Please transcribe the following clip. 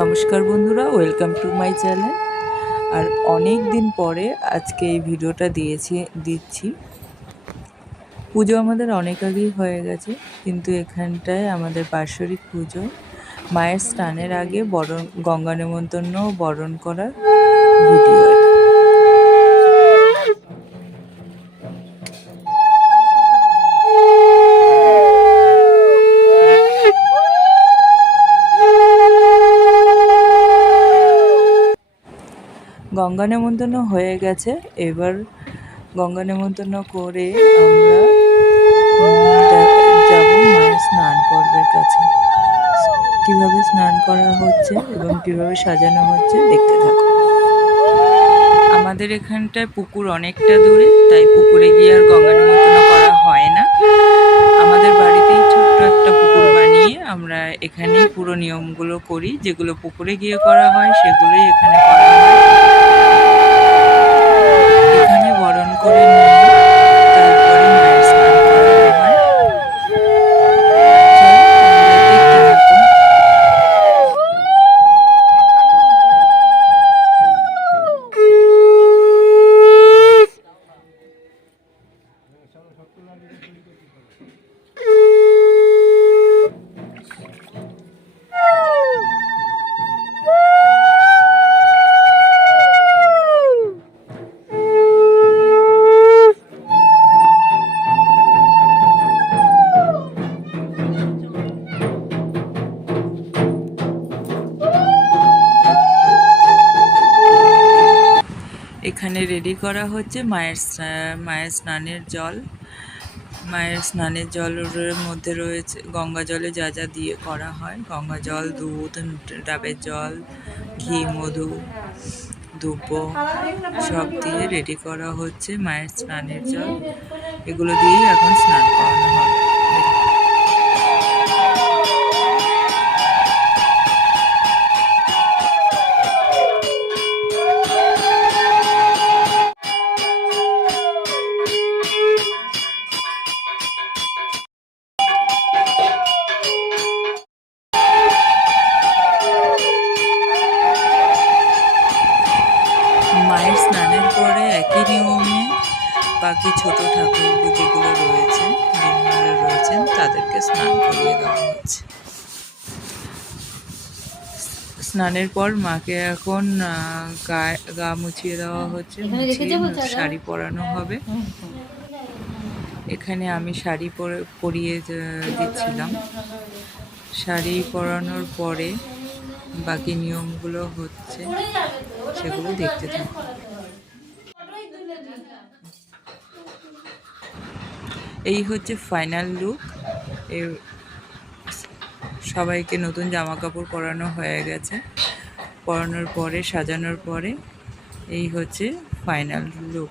নমস্কার বন্ধুরা, welcome to my channel. আর অনেক দিন পরে আজকে এই ভিডিওটা দিয়েছি, দিচ্ছি। পুজো আমাদের অনেক আগেই হয়ে গেছে, কিন্তু এখানটায় আমাদের বাৎসরিক পুজো। মায়ের স্নানের আগে বরণ, গঙ্গা নেমন্তন্ন বরণ করার ভিডিও গঙ্গা নেমন্তন্ন হয়ে গেছে। এবার গঙ্গা নেমন্তন্ন করে আমরা স্নান পর্বের কাছে। কীভাবে স্নান করা হচ্ছে এবং কীভাবে সাজানো হচ্ছে দেখতে থাকো। আমাদের এখানটায় পুকুর অনেকটা দূরে, তাই পুকুরে গিয়ে আর গঙ্গা নেমন্তন্ন করা হয় না। আমাদের বাড়িতেই ছোট্ট একটা পুকুর বানিয়ে আমরা এখানেই পুরো নিয়মগুলো করি, যেগুলো পুকুরে গিয়ে করা হয় সেগুলোই এখানে করা হয়। এখানে রেডি করা হচ্ছে মায়ের মায়ের স্নানের জল। মায়ের স্নানের জলের মধ্যে রয়েছে, গঙ্গা জলে যা যা দিয়ে করা হয়। গঙ্গা জল, দুধ, ডাবের জল, ঘি, মধু, দুব্ব সব দিয়ে রেডি করা হচ্ছে মায়ের স্নানের জল। এগুলো দিয়েই এখন স্নান করানো হবে। নিয়মে বাকি ছোট ঠাকুর যেগুলো রয়েছে দিনমারা রয়েছেন তাদেরকে স্নান করিয়ে দেওয়া হচ্ছে। স্নানের পর মাকে এখন গায়ে গা মুছিয়ে দেওয়া হচ্ছে? শাড়ি পরানো হবে। এখানে আমি শাড়ি পরে পরিয়ে দিচ্ছিলাম। শাড়ি পরানোর পরে বাকি নিয়মগুলো হচ্ছে সেগুলো দেখতে থাকো। এই হচ্ছে ফাইনাল লুক সবাইকে নতুন জামা কাপড় পরানো হয়ে গেছে। পরানোর পরে, সাজানোর পরে এই হচ্ছে ফাইনাল লুক